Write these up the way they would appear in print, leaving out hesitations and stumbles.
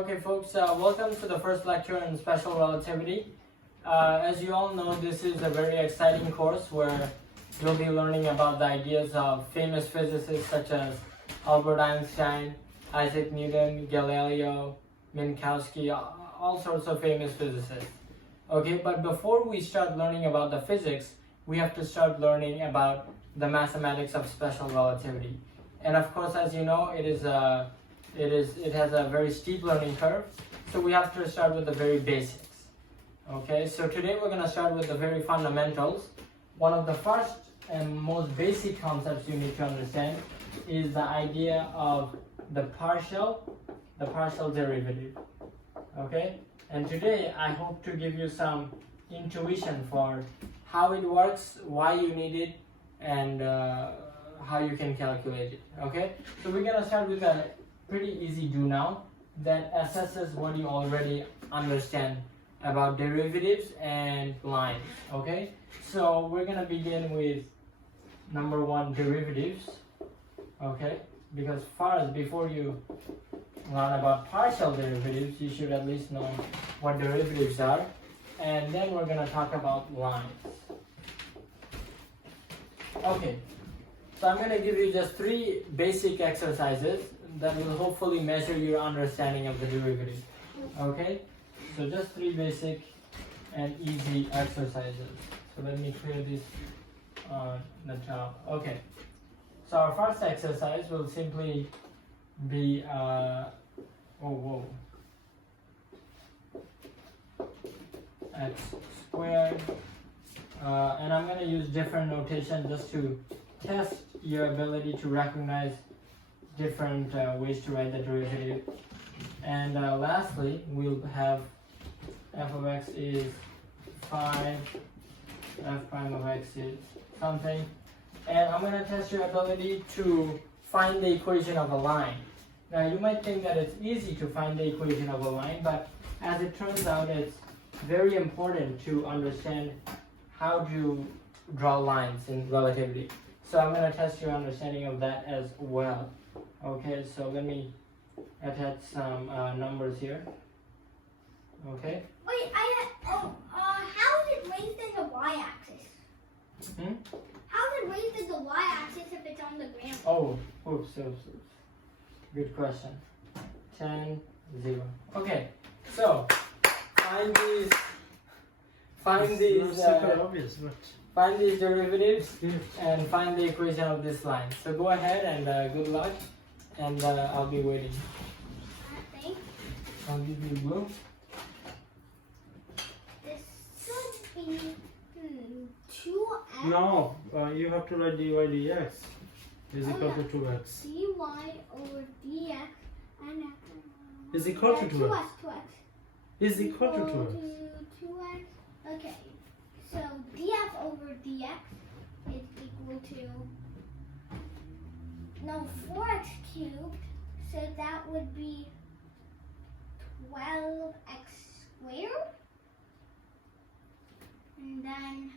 Okay folks, welcome to the first lecture in special relativity. As you all know, this is a very exciting course where you'll be learning about the ideas of famous physicists such as Albert Einstein, Isaac Newton, Galileo, Minkowski, all sorts of famous physicists. Okay, but before we start learning about the physics, we have to start learning about the mathematics of special relativity. And of course, as you know, it has a very steep learning curve, so we have to start with the very basics. Okay, so today we're going to start with the very fundamentals. One of the first and most basic concepts you need to understand is the idea of the partial derivative. Okay, and today I hope to give you some intuition for how it works, why you need it, and how you can calculate it. Okay, so we're going to start with a pretty easy do now that assesses what you already understand about derivatives and lines. Okay, so we're gonna begin with number one, derivatives. Okay, because first, before you learn about partial derivatives, you should at least know what derivatives are, and then we're gonna talk about lines. Okay, so I'm gonna give you just 3 basic exercises that will hopefully measure your understanding of the derivative. Okay, so just 3 basic and easy exercises. So let me clear this on the top. Okay, so our first exercise will simply be x squared, and I'm going to use different notation just to test your ability to recognize different ways to write the derivative. And lastly, we'll have f of x is 5, f prime of x is something, and I'm going to test your ability to find the equation of a line. Now you might think that it's easy to find the equation of a line, but as it turns out, it's very important to understand how to draw lines in relativity. So I'm going to test your understanding of that as well. Okay, so let me attach some numbers here. Okay. Wait, how is it raised in the y-axis? How is it raised in the y-axis if it's on the ground? Oh, oops. Good question. 10, 0. Okay, so find these obvious, but find these derivatives and find the equation of this line. So go ahead and good luck, and I'll be waiting. I'll give you blue. This should be 2x. no, you have to write dy dx is equal to 2x. dy over dx and Is equal to 2x. 2x. Is equal to 2x. To 2x. Okay, so df over dx is equal to 4x cubed. So that would be 12x squared. And then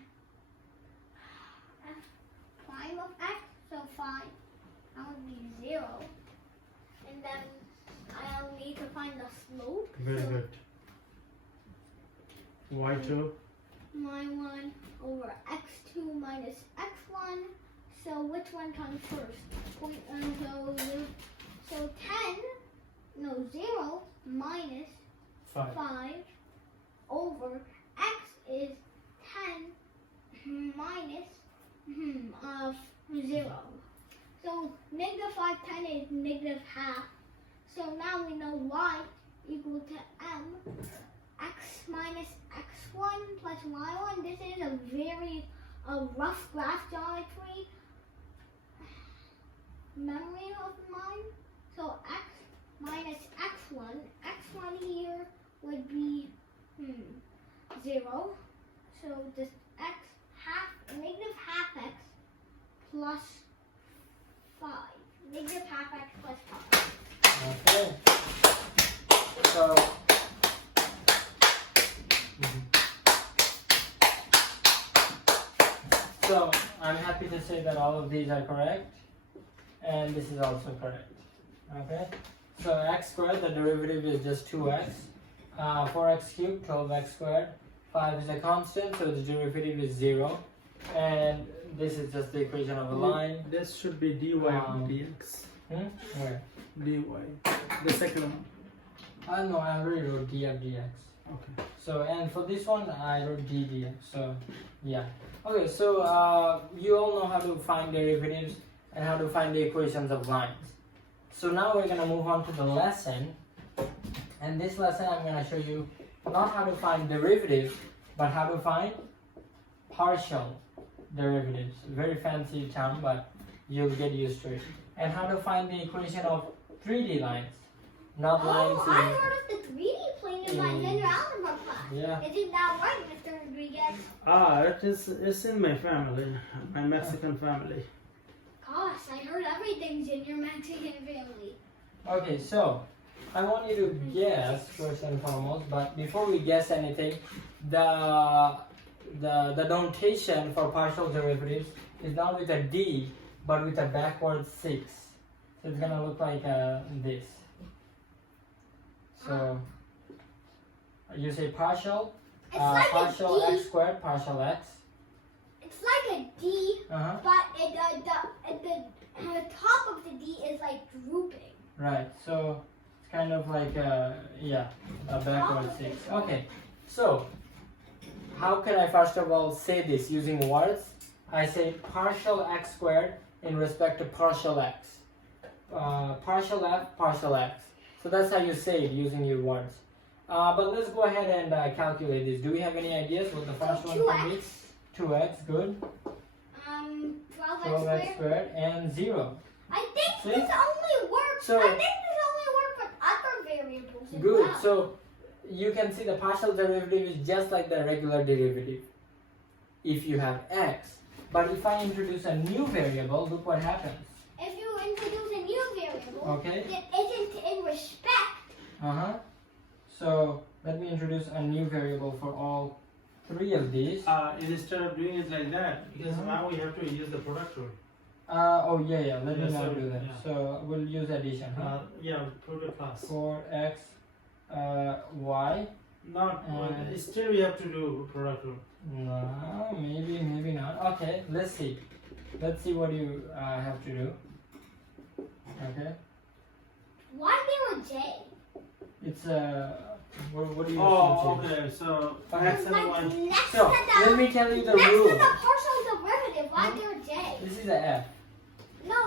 f prime of x, so 5, that would be 0. And then I'll need to find the slope. Very good. y2. y1 over x2 minus x1. So which one comes first? So 0 minus 5 over x is 10 minus 0. So -5, 10 is -half. So now we know y equal to m x minus x1 plus y1. This is a very rough graph geometry memory of mine. So x minus x1. x1 here would be 0. So this x -half x plus 5. -half x plus 5. Okay. So I'm happy to say that all of these are correct, and this is also correct. Okay. So x squared, the derivative is just 2x. 4x cubed, 12x squared. 5 is a constant, so the derivative is 0. And this is just the equation of a line. This should be dy dx. Where? Dy. The second one. No, I already wrote df dx. Okay. So, and for this one, I wrote d dx. So, yeah. Okay, so you all know how to find derivatives and how to find the equations of lines. So now we're going to move on to the lesson. And this lesson, I'm going to show you not how to find derivatives, but how to find partial derivatives. Very fancy term, but you'll get used to it. And how to find the equation of 3D lines, not lines Oh, I heard of the 3D plane lines in your algebra class. Yeah. Isn't that right, Mr. Rodriguez? It's in my family, my Mexican family. Gosh, I heard everything's in your Mexican family. Okay, so I want you to guess first and foremost, but before we guess anything, the notation for partial derivatives is not with a d, but with a backward 6. So it's gonna look like this. So you say partial, It's like partial a D. x squared, partial x. It's like a D, Uh-huh. but the top of the D is like drooping. Right, so it's kind of like a backward 6. Okay, so how can I first of all say this using words? I say partial x squared in respect to partial x. Partial f, partial x. So that's how you say it using your words. But let's go ahead and calculate this. Do we have any ideas what the first one can be? 2x, good. 12x 12x squared. squared and 0. I think See? this only works. So- I think this only works with other variables as Good. well. So you can see the partial derivative is just like the regular derivative if you have x. But if I introduce a new variable, look what happens. If you introduce a new variable Okay. that isn't in respect, Uh-huh. So let me introduce a new variable for all 3 of these. Instead of doing it like that, because Mhm. now we have to use the product rule. Oh yeah, let me Yeah, not sorry, do that. yeah. So we'll use addition, huh? Yeah, put a plus. 4x y. Not, And- still we have to do product rule. No, maybe not. Okay, let's see. Let's see what you have to do. Okay, why there a J? it's what do you Oh, see? okay, so Okay. x and y. Next So to the let me tell you the next rule. to the partial derivative, why Hmm? there a J? This is a f. No.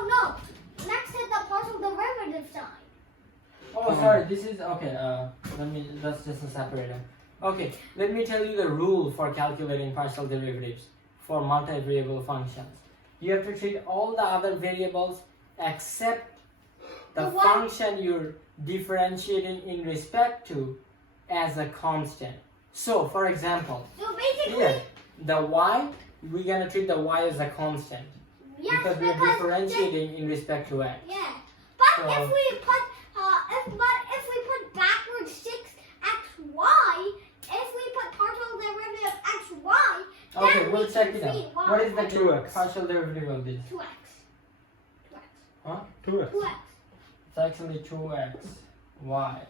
Next to the partial derivative sign. Oh, sorry. This is okay. That's just a separator. Okay, let me tell you the rule for calculating partial derivatives for multivariable functions. You have to treat all the other variables except the The one- function you're differentiating in respect to as a constant. So, for example, So basically, here the y, we're gonna treat the y as a constant yes, because we're differentiating in respect to x. Yeah, but So- if we put backwards 6xy, if we put partial derivative xy, Okay, then we'll we check can it out. see y What is the 2x. partial derivative of this? 2x. 2x. 2x. It's actually 2x. Why?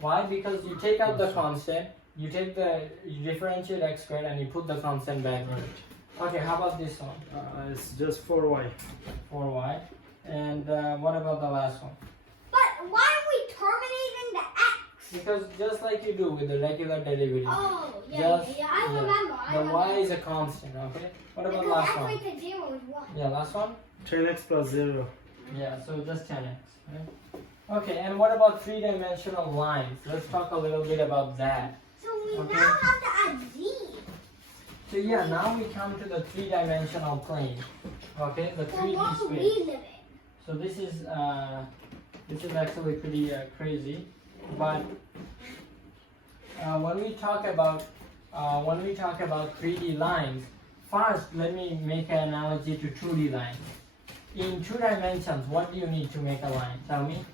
Why? Because you take out the constant, you differentiate x squared and you put the constant back. Okay, how about this one? It's just 4y. 4y. And what about the last one? But why are we terminating the x? Because just like you do with the regular derivative, Oh, Just- I yeah. remember. the y is a constant, okay? What about Because last x one? equals to 0 is 1. Yeah, last one? 10x plus 0. Yeah, so just 10x. Right? Okay, and what about three-dimensional lines? Let's talk a little bit about that. So we Okay. now have to add z. So yeah, now we come to the three-dimensional plane. Okay, the The 3D world space. we live in. So this is actually pretty crazy, but when we talk about 3D lines, first let me make an analogy to 2D lines. In 2 dimensions, what do you need to make a line? Tell me.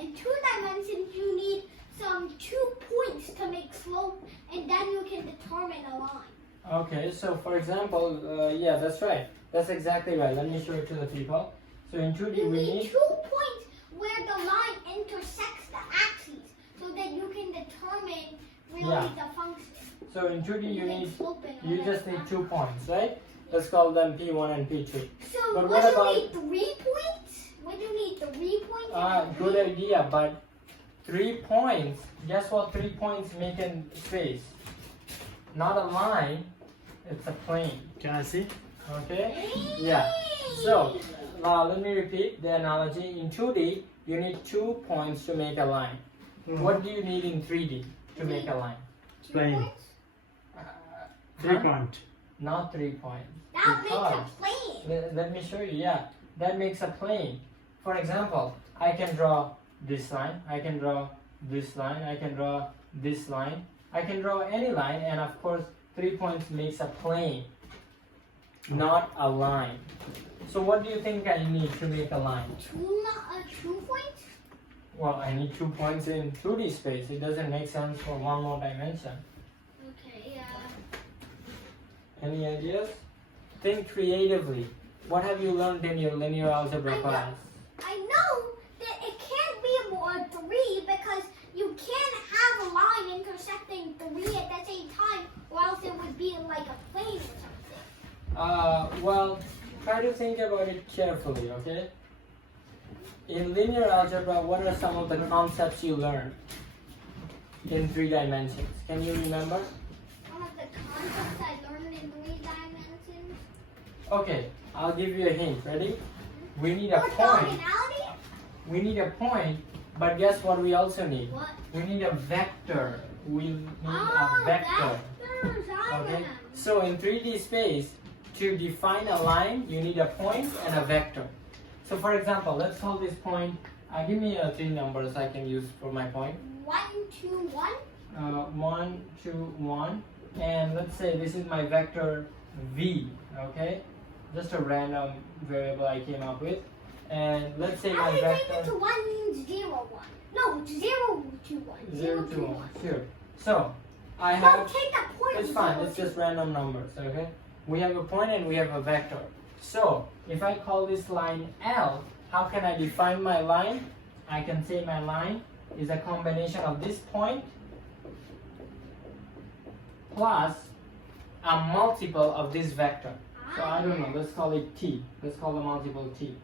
In 2 dimensions, you need some 2 points to make slope, and then you can determine a line. Okay, so for example, yeah, that's right. That's exactly right. Let me show it to the people. So in 2D, You we need need 2 points where the line intersects the axes so that you can determine really Yeah. the function. So in 2D you can need, slope it you or just whatever. need 2 points, right? Let's call them P1 and P2. So But would what you about- need 3 points? Would you need 3 points? and Good three- idea, but 3 points, guess what 3 points make in space? Not a line, it's a plane, Can I see? okay? Yeah. So, now let me repeat the analogy. In 2D, you need 2 points to make a line. What do you need in 3D to make a line? Two Plane. points? 3 Huh? point. Not 3 points. That Because- makes a plane. Let me show you, yeah. That makes a plane. For example, I can draw this line, I can draw this line, I can draw this line, I can draw any line, and of course 3 points makes a plane, not a line. So what do you think I need to make a line? 2 points? Well, I need 2 points in 2D space. It doesn't make sense for one more dimension. Okay, Any ideas? Think creatively. What have you learned in your linear algebra I know. class? I know that it can't be more 3 because you can't have a line intersecting 3 at the same time, or else it would be like a plane or something. Well, try to think about it carefully, okay? In linear algebra, what are some of the concepts you learned in 3 dimensions? Can you remember? One of the concepts I learned in 3 dimensions. Okay, I'll give you a hint. Ready? We need a point. Orthogonality? We need a point, but guess what we also need? What? We need a vector. We need Oh, a vector. vectors, I Okay? remember. So in 3D space, to define a line, you need a point and a vector. So for example, let's call this point, give me 3 numbers I can use for my point. 1, 2, 1. 1, 2, 1, and let's say this is my vector v, okay? Just a random variable I came up with. And let's say How my do you change it vector to 1, 0, 1? No, 0, 2, 1. 0, 2, 1, sure. So, I Don't have, take that point. it's fine, 0, it's 2. just random numbers, okay? We have a point and we have a vector. So, if I call this line L, how can I define my line? I can say my line is a combination of this point plus a multiple of this vector. So I don't know, let's call it T. Let's call the multiple T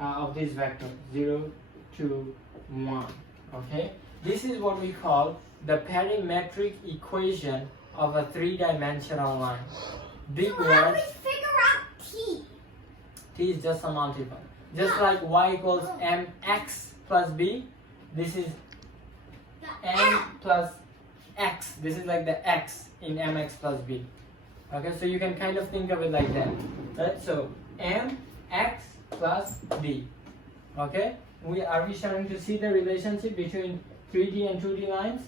of this vector, 0, 2, 1, okay? This is what we call the parametric equation of a 3-dimensional line. Big So how do word. we figure out T? T is just a multiple. Just like y equals mx plus b, this is The m M. plus x. This is like the x in mx plus b. Okay, so you can kind of think of it like that. Right? So mx plus b. Okay? Are we starting to see the relationship between 3D and 2D lines?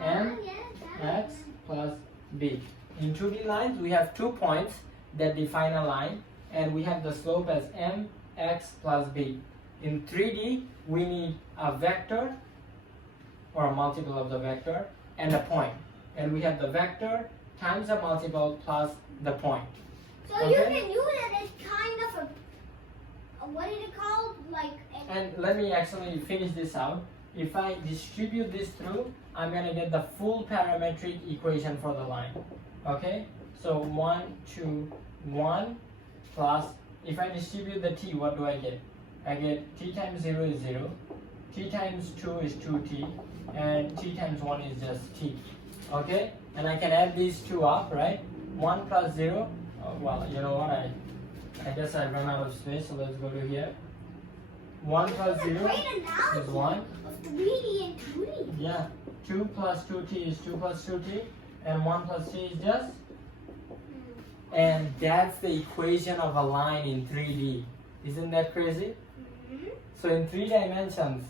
M Yes, x plus b. In 2D lines, we have 2 points that define a line, and we have the slope as mx plus b. In 3D, we need a vector, or a multiple of the vector, and a point. And we have the vector times a multiple plus the point. So you Okay. can use it as kind of a what is it called? Like And let me actually finish this out. If I distribute this through, I'm going to get the full parametric equation for the line. Okay? So 1, 2, 1 plus, if I distribute the t, what do I get? I get t times 0 is 0, t times 2 is 2t, and t times 1 is just t. Okay? And I can add these two up, right? 1 plus 0, well, you know what, I guess I ran out of space, so let's go to here. 1 plus this is a 0 great is analogy 1. of 3D and 2D. Yeah. 2 plus 2t is 2 plus 2t, and 1 plus t is just. And that's the equation of a line in 3D. Isn't that crazy? Mm-hmm. So in 3 dimensions,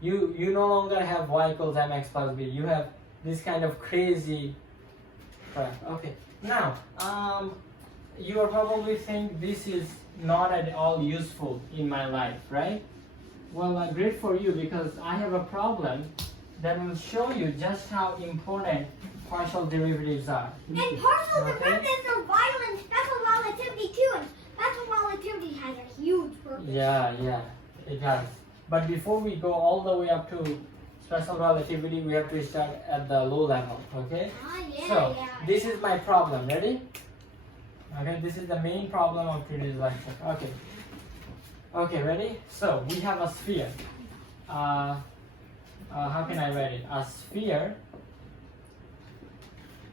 you no longer have y equals mx plus b. You have this kind of crazy crap. Okay. Now, you are probably think this is not at all useful in my life, right? Well, great for you, because I have a problem that will show you just how important partial derivatives are. And partial Okay. derivatives are vital in special relativity too, and special relativity has a huge purpose. Yeah, it does. But before we go all the way up to special relativity, we have to start at the low level, okay? So, this is my problem, ready? Okay, this is the main problem of today's lecture. Okay. Okay, ready? So, we have a sphere. How can I write it? A sphere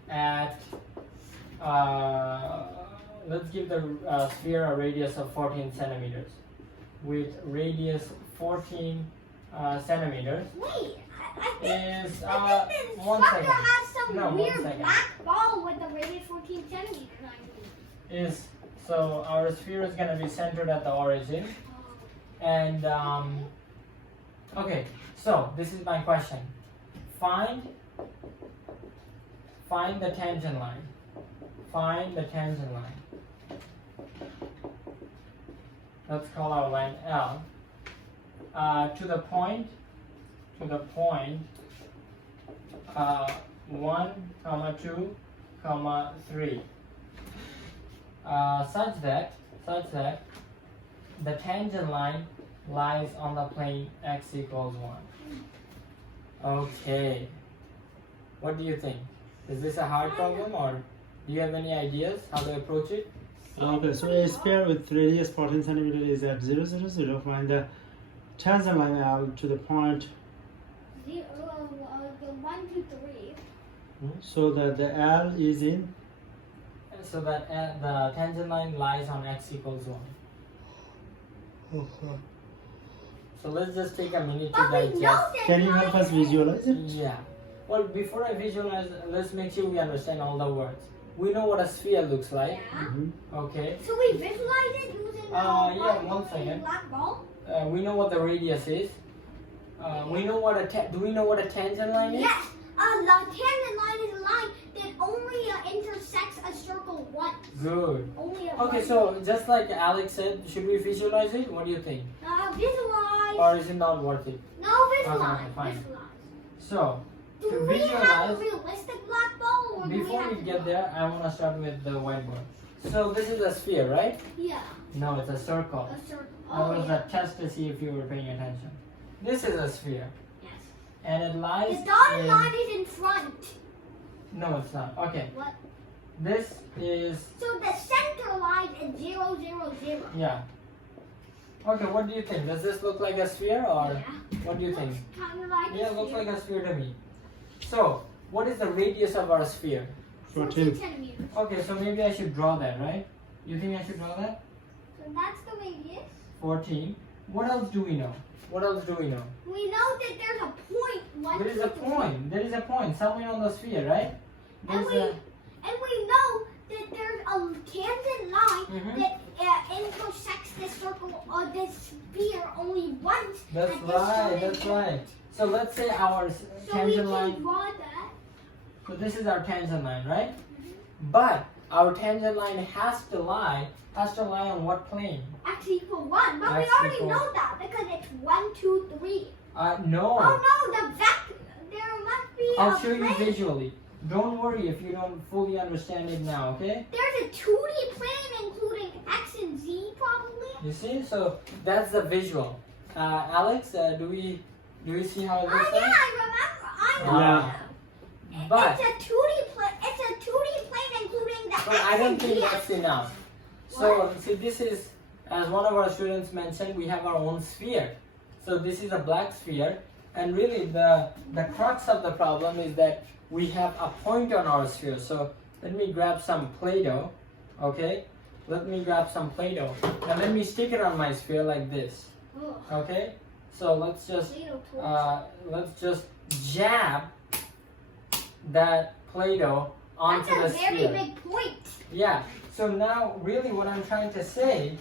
at, let's give the sphere a radius of 14 centimeters. With radius 14 centimeters. Wait, I is think the 1 instructor second. has some No, 1 weird second. black ball with a radius 14 centimeters. Is so our sphere is going to be centered at the origin, and okay. So this is my question. Find the tangent line. Find the tangent line. Let's call our line L. To the point 1, 2, 3. Such that the tangent line lies on the plane x equals 1. Okay. What do you think? Is this a hard problem, or do you have any ideas how to approach it? Okay, so a sphere with radius 14 centimeters is at 0, 0, 0. Find the tangent line L to the point 1, 2, 3. so that the L is in. So that the tangent line lies on x equals 1. So let's just take a minute to But we know digest. that Can you help us visualize it? Yeah. Well, before I visualize, let's make sure we understand all the words. We know what a sphere looks like. Yeah. Mhm. Okay. So we visualize it using Yeah, 1 second. black ball? We know what the radius is. We know what do we know what a tangent line is? Yes. The tangent line is a line that only intersects a circle once. Good. Only a Okay, one. so just like Alex said, should we visualize it? What do you think? Visualize. Or is it not worth it? No, visualize. Okay, fine. Visualize. So, Do to we have a visualize, realistic black ball, or do before have we to get draw? there, I want to start with the whiteboard. So this is a sphere, right? Yeah, No, it's a circle. a circle. That Oh, was yeah. a test to see if you were paying attention. This is a sphere, Yes. and it lies The dotted in... line is in front. No, it's not. Okay, What? this is... So the center line is 0, 0, 0. Yeah. Okay, what do you think? Does this look like a sphere, or Yeah. what do you think? Kind of like Yeah, a it looks sphere. like a sphere to me. So, what is the radius of our sphere? 14 14. centimeters. Okay, so maybe I should draw that, right? You think I should draw that? So that's the radius. 14. What else do we know? What else do we know? We know that there's a point. One, There is two, a three. point. There is a point somewhere on the sphere, right? And There's we, a... and we know that there's a tangent line Mhm. that intersects this circle or this sphere only once. That's at this right, point. that's right. So let's say our So we tangent can line... draw that. So this is our tangent line, right? But our tangent line has to lie on what plane? X equal 1. But we X already equal- know that because it's 1, 2, 3. No. Oh no, the vector. There must be I'll a show you plane. visually. Don't worry if you don't fully understand it now, okay? There's a 2D plane including X and Z probably. You see? So that's the visual. Alex, do we see how it Oh looks yeah, like? I remember. I know. Yeah. But It's a 2D plane. It's a 2D plane including the but X I don't and think Z. that's enough. So see, this is, as one of our students mentioned, we have our own sphere. So this is a black sphere, and really the crux of the problem is that we have a point on our sphere. So let me grab some Play-Doh, okay? Let me grab some Play-Doh, and let me stick it on my sphere like this, Ugh, okay? So let's just potato torch. jab that Play-Doh onto That's the a very sphere. big point. Yeah. So now, really, what I'm trying to say is,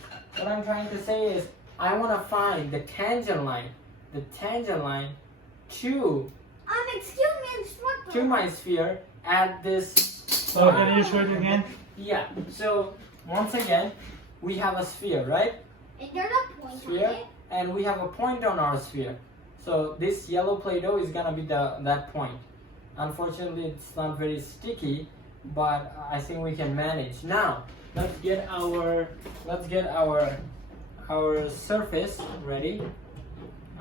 I want to find the tangent line to Excuse me, instructor. my sphere at this. So can you show it again? Yeah. So once again, we have a sphere, right? And there's a point on Sphere, it. and we have a point on our sphere. So this yellow Play-Doh is gonna be that point. Unfortunately, it's not very sticky, but I think we can manage. Now, let's get our surface ready.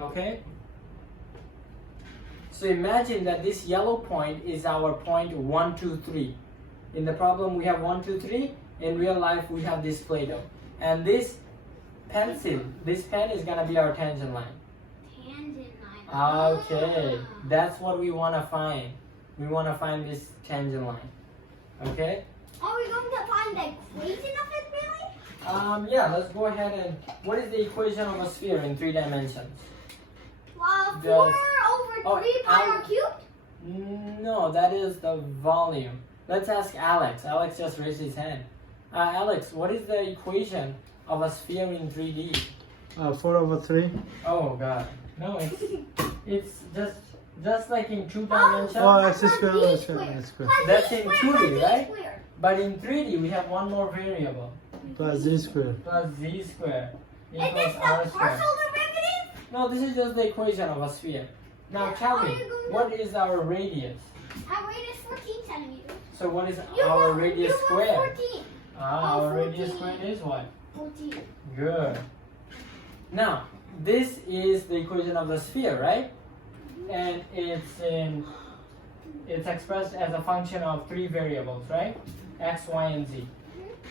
Okay? So imagine that this yellow point is our point 1, 2, 3. In the problem we have 1, 2, 3. In real life we have this Play-Doh. And this pencil, this pen is gonna be our tangent line. Tangent line. Okay, that's what we wanna find. We wanna find this tangent line. Okay? Are we going to find the equation of it, really? Yeah, let's go ahead and, what is the equation of a sphere in 3 dimensions? Well, 4 Does- over 3 pi r cubed? No, that is the volume. Let's ask Alex. Alex just raised his hand. Alex, what is the equation of a sphere in 3D? 4 over 3. Oh God, no, it's just like in 2 dimensions. Oh, x Plus squared, b y squared. squared, squared. Plus That's b in squared 2D, plus b right? squared. But in 3D, we have one more variable, Plus z squared. plus z squared Is equals this r the squared. partial derivative? No, this is just the equation of a sphere. Now tell me, what is our radius? Our radius 14 centimeters. So what is You our want- radius you want squared? 14. Our 14. radius squared is what? 14. Good. Now, this is the equation of the sphere, right? And it's expressed as a function of 3 variables, right? X, Y, and Z.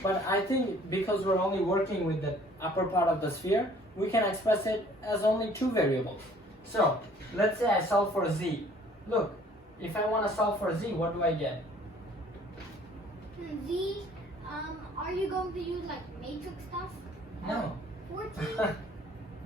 But I think because we're only working with the upper part of the sphere, we can express it as only 2 variables. So, let's say I solve for Z. Look, if I want to solve for Z, what do I get? Z, are you going to use like matrix stuff? No. 14.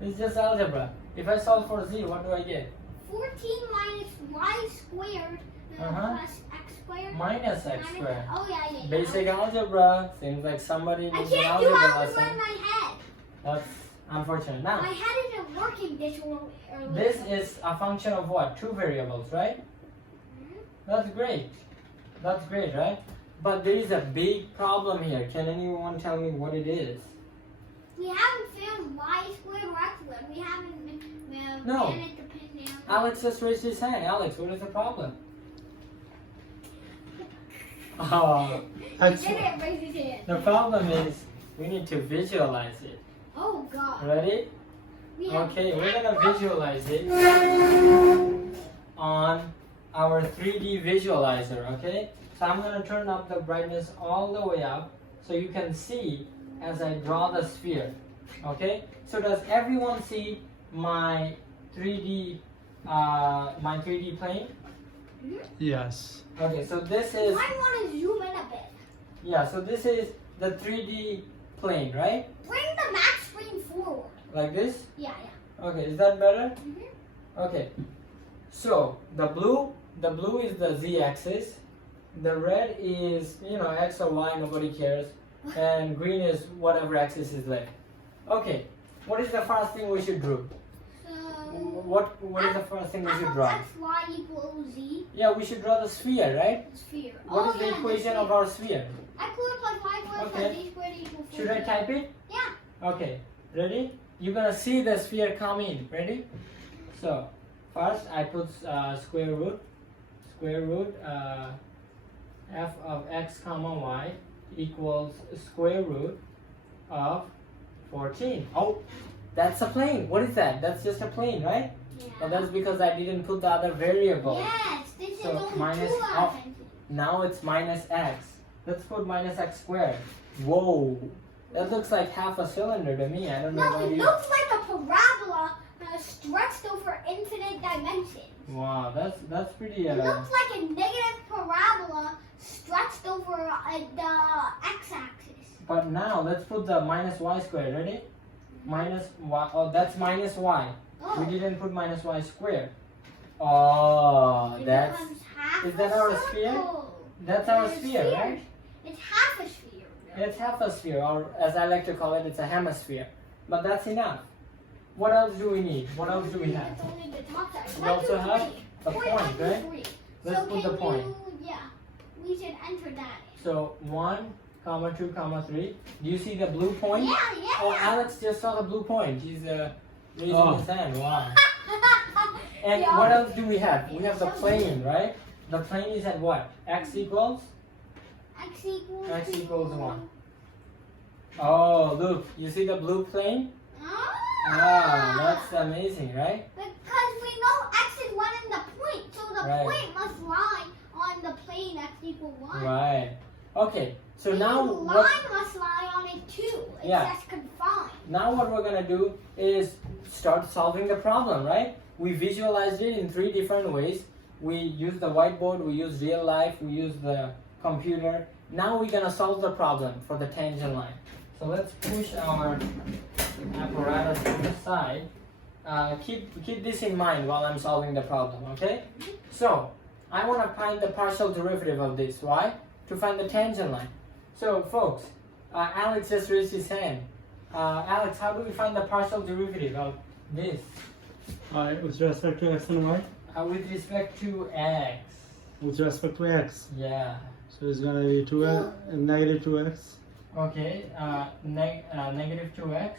It's just algebra. If I solve for Z, what do I get? 14 minus y squared plus x squared. Minus X minus- squared. Oh yeah. Basic algebra. Seems like somebody I needs an can't do algebra algebra lesson. in my head. That's unfortunate. My Now, head isn't working this early. this is a function of what? 2 variables, right? That's great. That's great, right? But there is a big problem here. Can anyone tell me what it is? We haven't found y squared or x squared. We haven't No. managed to pin down. Alex just raised his hand. Alex, what is the problem? Oh, He X- didn't raise his hand. the problem is we need to visualize it. Oh god. Ready? We have Okay, we're gonna visualize it on our 3D visualizer, okay? So I'm gonna turn up the brightness all the way up so you can see as I draw the sphere, okay? So does everyone see my 3D plane? Yes. Okay, so this is, Might want to zoom in a bit. yeah, so this is the 3D plane, right? Bring the Mac screen forward. Like this? Yeah. Okay, is that better? Mm-hmm. Okay, so the blue is the z-axis, the red is, x or y, nobody cares, and green is whatever axis is left. Okay, what is the first thing we should do? So What is the first thing we should draw? X, Y equals Z Yeah, we should draw the sphere, right? sphere. What is the equation of our sphere? X squared plus Y squared Okay. plus Z squared equals 4. Should I type it? Yeah. Okay, ready? You're gonna see the sphere come in. Ready? So, first I put square root f of x comma y equals square root of 14. Oh, that's a plane. What is that? That's just a plane, right? Well, that's because I didn't put the other variable. Yes, this So, is only minus 2 half. items. Now it's minus x. Let's put minus x squared. Whoa, that looks like half a cylinder to me. I don't know No, about it you. looks like a parabola stretched over infinite dimensions. Wow, that's pretty. It looks like a negative parabola stretched over the x-axis. But now let's put the minus y squared. Ready? Minus y. Oh, that's minus y. Oh, We didn't put minus y squared. Oh, it that's becomes half is a that our circle. sphere? That's our It's a sphere, right? It's half a sphere. It's half a sphere, or as I like to call it, it's a hemisphere. But that's enough. What else do we need? What else do we have? It's only the top side. We 1, also 2, have 3. the point, 1, 2, right? 3. Let's So put the can point. Yeah, we should enter that in. So 1, 2, 3. Do you see the blue point? Yeah. Oh, Alex just saw the blue point. He's raising Oh. his hand. Wow. And Yeah. what else do we have? We have the plane, right? The plane is at what? X equals? X equals X equals 1. Oh, look. You see the blue plane? Ah, That's amazing, right? Because we know x is 1 in the point, so the Right. point must lie on the plane x equal 1. Right. Okay, so now the what, line must lie on it too. It's Yeah. just confined. now what we're gonna do is start solving the problem, right? We visualized it in 3 different ways. We use the whiteboard, we use real life, we use the computer. Now we're gonna solve the problem for the tangent line. So let's push our apparatus to the side. Keep this in mind while I'm solving the problem, okay? So I want to find the partial derivative of this. Why? To find the tangent line. So folks, Alex just raised his hand. Alex, how do we find the partial derivative of this? Alright, with respect to x and y? With respect to x. With respect to x. Yeah. So it's gonna be 2x, negative 2x. Okay. Negative 2x.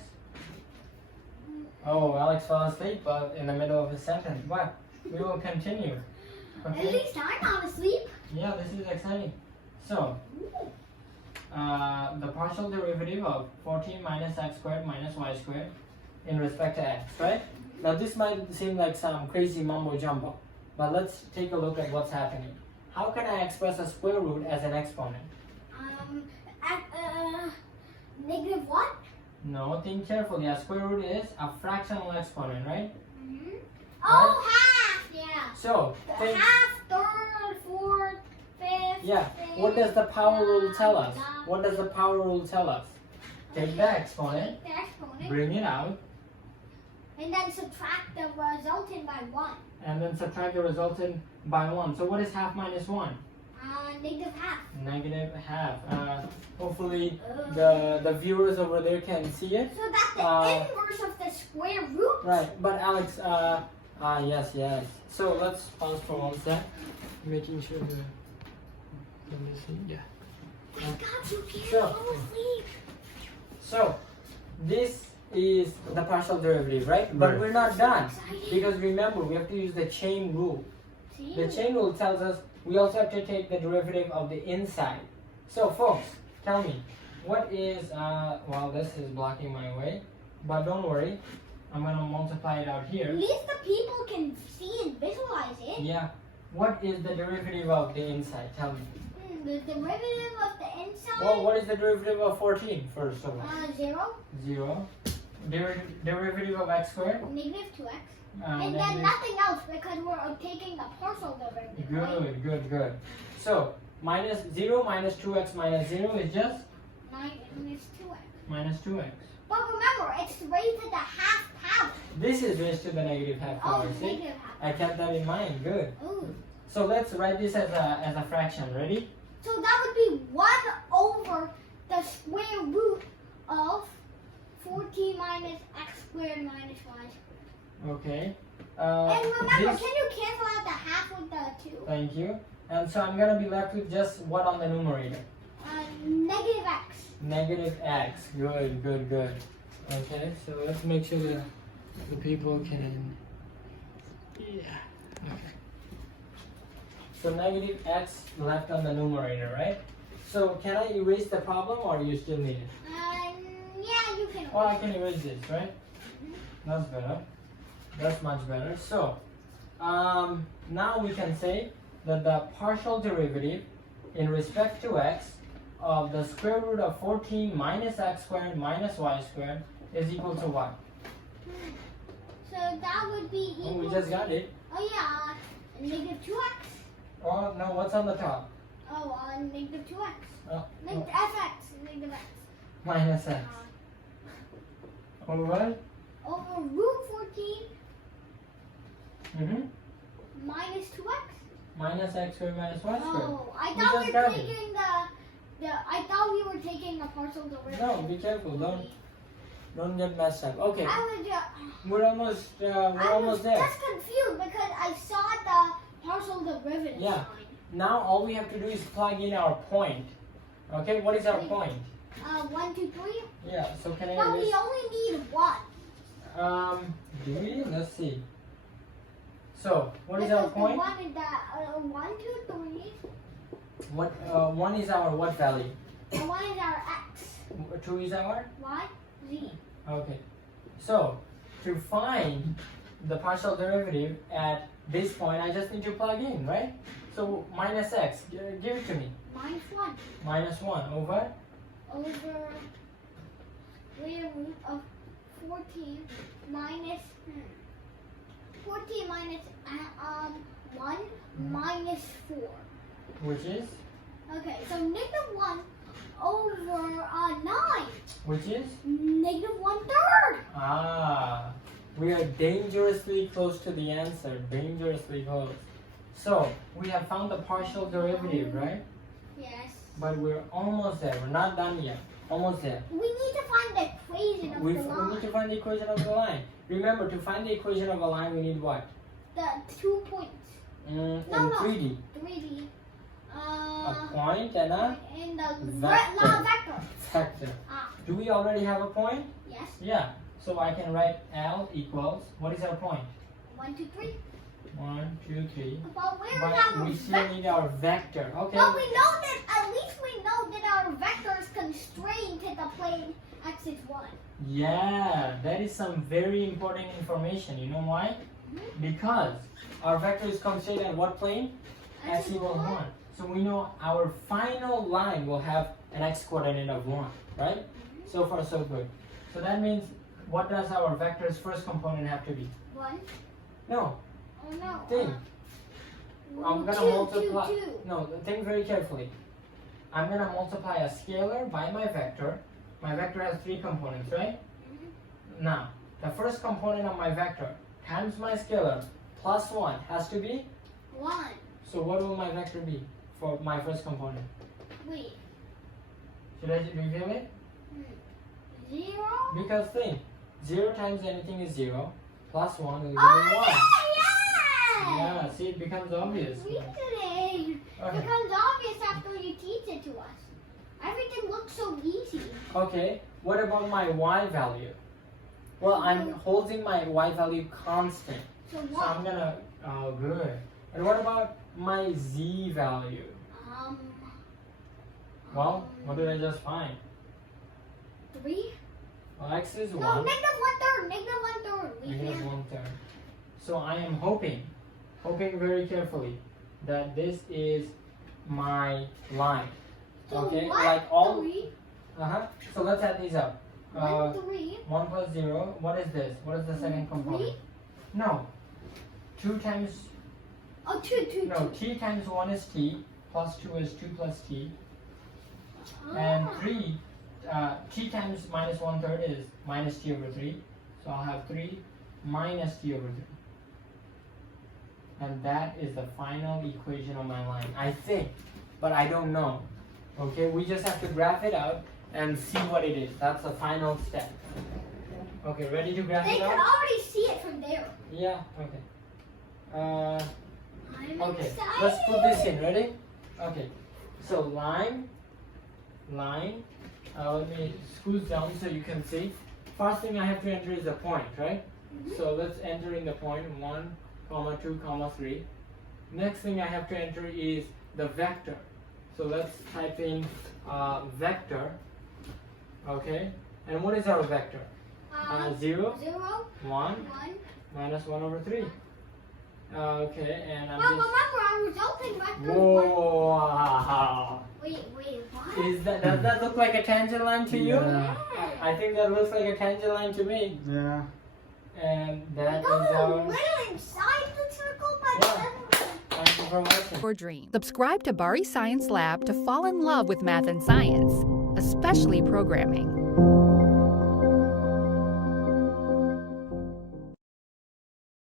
Oh, Alex fell asleep in the middle of his sentence. But we will continue. At Okay. least I'm not asleep. Yeah, this is exciting. So, the partial derivative of 14 minus x squared minus y squared in respect to x, right? Now this might seem like some crazy mumbo jumbo, but let's take a look at what's happening. How can I express a square root as an exponent? Negative what? No, think carefully. A square root is a fractional exponent, right? Mm-hmm. Oh, half. Yeah. So, think, Half, third, fourth, fifth. yeah, what does the power rule tell us? What does the power rule tell us? Take the exponent, Take the exponent. bring it out, And then subtract the resultant by 1. and then subtract the resultant by 1. So what is half minus 1? Negative half. Negative half. Hopefully the viewers over there can see it. So that's the inverse of the square root. Right, but Alex, yes. So let's pause for 1 sec. Making sure the, let me see, yeah. My God, you can't Sure. fall asleep. So this is the partial derivative, right? But Right. we're not done. Exciting. Because remember, we have to use the chain rule. See? The chain rule tells us we also have to take the derivative of the inside. So folks, tell me, what is, well this is blocking my way, but don't worry, I'm gonna multiply it out At here. least the people can see and visualize it. Yeah, what is the derivative of the inside? Tell me. The derivative of the inside. Well, what is the derivative of 14, first of all? 0. 0. Derivative of x squared? Negative 2x. And then Negative- nothing else because we're taking the partial derivative. Right? Good. So, minus 0 minus 2x minus 0 is just Minus 2x. minus 2x. But remember, it's raised to the half power. This is raised to the negative half Oh, power, see? negative half. I kept that in mind, good. Ooh. So let's write this as a fraction, ready? So that would be 1 over the square root of 14 minus x squared minus y squared. Okay. And remember, This, can you cancel out the half with the 2? thank you. And so I'm gonna be left with just what on the numerator? Negative x. Negative x. Good. Okay, so let's make sure the people can. Yeah. Okay. So negative x left on the numerator, right? So can I erase the problem or you still need it? Yeah, you can. Oh, I can erase this, right? That's better. That's much better. So, now we can say that the partial derivative in respect to x of the square root of 14 minus x squared minus y squared is equal to what? So that would be Oh, equal we just to- got it. Oh yeah, negative 2x. Oh, no, what's on the top? Oh, negative 2x. Oh, Negative oh, fx. Negative x. minus x. Alright? Over root 14 Mm-hmm. minus 2x. Minus x squared minus y squared. Oh, I We thought just we got were it. taking I thought we were taking a partial derivative. No, be careful. Don't get messed up. Okay, I was we're almost there. just confused because I saw the partial derivative Yeah. sign. Now all we have to do is plug in our point. Okay, what is our point? 1, 2, 3. Yeah, so can I But we erase? only need 1. Do we? Let's see. So, what is our Because the point? 1 is the 1, 2, 3. What, 1 is our what value? And 1 is our x. 2 is our? Y, z. Okay. So, to find the partial derivative at this point, I just need to plug in, right? So minus x, give it to me. Minus 1 Minus 1 over square root of 14 minus 1 minus 4. which is Okay, so negative 1 over 9. which is Negative 1/3. ah, we are dangerously close to the answer. Dangerously close. So we have found the partial derivative, right? Yes. But we're almost there. We're not done yet. Almost there. We need to find the equation of We the line. need to find the equation of the line. Remember, to find the equation of a line, we need what? The 2 points. In No. 3D. 3D. A point and a In the vector. vector. vector. Ah, Do we already have a point? yes. Yeah. So I can write L equals, what is our point? 1, 2, 3. 1, 2, 3. But we don't But have a we still vector. need our vector. Okay. But we know that, at least we know that our vector is constrained to the plane x is 1. Yeah, that is some very important information. You know why? Because our vector is constrained at what plane? X equals 1. So we know our final line will have an x coordinate of 1, right? So far so good. So that means, what does our vector's first component have to be? 1. No, Oh no. think. I'm gonna 2, multiply. 2, 2. No, think very carefully. I'm gonna multiply a scalar by my vector. My vector has 3 components, right? Now, the first component of my vector times my scalar plus 1 has to be. 1. So what will my vector be for my first component? Wait. Should I reveal it? 0? Because think, 0 times anything is 0, plus 1 will give me Oh 1. yeah! Yeah, see, it becomes obvious. We did it. Okay. It becomes obvious after you teach it to us. Everything looks so easy. Okay, what about my y value? Well, I'm holding my y value constant. So So what? I'm gonna, oh good. And what about my z value? Well, what did I just find? 3? Well, x is 1. No, negative 1/3. Negative 1/3. We Negative can't. 1/3. So I am hoping very carefully that this is my line. So Okay, what? like all. 3? So let's add these up. 1, 3. 1 plus 0. What is this? What is the second component? 3? No. 2 times. Oh, 2, 2, 2. No, t times 1 is t. Plus 2 is 2 plus t. Ah. And 3. T times minus 1/3 is minus t over 3. So I'll have 3 minus t over 3. And that is the final equation of my line. I think, but I don't know. Okay, we just have to graph it out and see what it is. That's the final step. Okay, ready to graph They it can out? already see it from there. Yeah, okay. I'm Okay, excited. let's put this in. Ready? Okay, so line. Let me squeeze down so you can see. First thing I have to enter is the point, right? So let's enter in the point 1, 2, 3. Next thing I have to enter is the vector. So let's type in vector. Okay, and what is our vector? 0, 0, 1, 1. minus 1 over 3. Okay, and I'm Well, just. remember our resulting vector. Whoa! Wait, what? Does that look like a tangent line to you? Yeah. I think that looks like a tangent line to me. Yeah. And that Go is a our. little inside the circle, but Yeah. Thank you for watching. Your dream. Subscribe to Bari Science Lab to fall in love with math and science, especially programming.